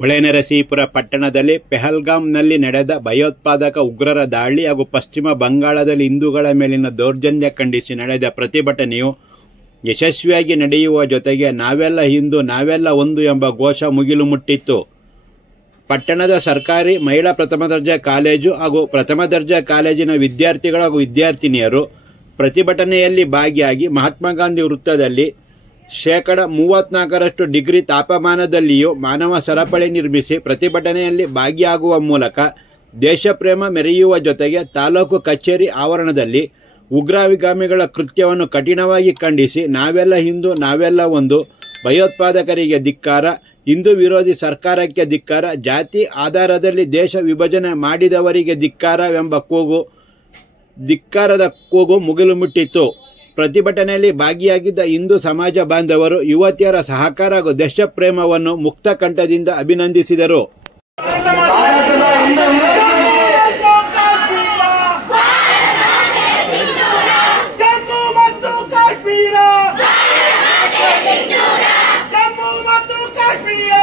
ಹೊಳೆನರಸೀಪುರ ಪಟ್ಟಣದಲ್ಲಿ ಪೆಹಲ್ಗಾಂನಲ್ಲಿ ನಡೆದ ಭಯೋತ್ಪಾದಕ ಉಗ್ರರ ದಾಳಿ ಹಾಗೂ ಪಶ್ಚಿಮ ಬಂಗಾಳದಲ್ಲಿ ಹಿಂದೂಗಳ ಮೇಲಿನ ದೌರ್ಜನ್ಯ ಖಂಡಿಸಿ ನಡೆದ ಪ್ರತಿಭಟನೆಯು ಯಶಸ್ವಿಯಾಗಿ ನಡೆಯುವ ಜೊತೆಗೆ ನಾವೆಲ್ಲ ಹಿಂದೂ ನಾವೆಲ್ಲ ಒಂದು ಎಂಬ ಘೋಷ ಮುಗಿಲು ಮುಟ್ಟಿತ್ತು. ಪಟ್ಟಣದ ಸರ್ಕಾರಿ ಮಹಿಳಾ ಪ್ರಥಮ ದರ್ಜೆ ಕಾಲೇಜು ಹಾಗೂ ಪ್ರಥಮ ದರ್ಜೆ ಕಾಲೇಜಿನ ವಿದ್ಯಾರ್ಥಿಗಳು ಹಾಗೂ ವಿದ್ಯಾರ್ಥಿನಿಯರು ಪ್ರತಿಭಟನೆಯಲ್ಲಿ ಭಾಗಿಯಾಗಿ ಮಹಾತ್ಮ ಗಾಂಧಿ ವೃತ್ತದಲ್ಲಿ 34% ಡಿಗ್ರಿ ತಾಪಮಾನದಲ್ಲಿಯೂ ಮಾನವ ಸರಪಳಿ ನಿರ್ಮಿಸಿ ಪ್ರತಿಭಟನೆಯಲ್ಲಿ ಭಾಗಿಯಾಗುವ ಮೂಲಕ ದೇಶಪ್ರೇಮ ಮೆರೆಯುವ ಜೊತೆಗೆ ತಾಲೂಕು ಕಚೇರಿ ಆವರಣದಲ್ಲಿ ಉಗ್ರಗಾಮಿಗಳ ಕೃತ್ಯವನ್ನು ಕಠಿಣವಾಗಿ ಖಂಡಿಸಿ ನಾವೆಲ್ಲ ಹಿಂದೂ ನಾವೆಲ್ಲ ಒಂದು, ಭಯೋತ್ಪಾದಕರಿಗೆ ಧಿಕ್ಕಾರ, ಹಿಂದೂ ವಿರೋಧಿ ಸರ್ಕಾರಕ್ಕೆ ಧಿಕ್ಕಾರ, ಜಾತಿ ಆಧಾರದಲ್ಲಿ ದೇಶ ವಿಭಜನೆ ಮಾಡಿದವರಿಗೆ ಧಿಕ್ಕಾರವೆಂಬ ಧಿಕ್ಕಾರದ ಕೂಗು ಮುಗಿಲು ಮುಟ್ಟಿತು. ಪ್ರತಿಭಟನೆಯಲ್ಲಿ ಭಾಗಿಯಾಗಿದ್ದ ಹಿಂದೂ ಸಮಾಜ ಬಾಂಧವರು ಯುವತಿಯರ ಸಹಕಾರ ಹಾಗೂ ದೇಶಪ್ರೇಮವನ್ನು ಮುಕ್ತ ಕಂಠದಿಂದ ಅಭಿನಂದಿಸಿದರು. Kashmir!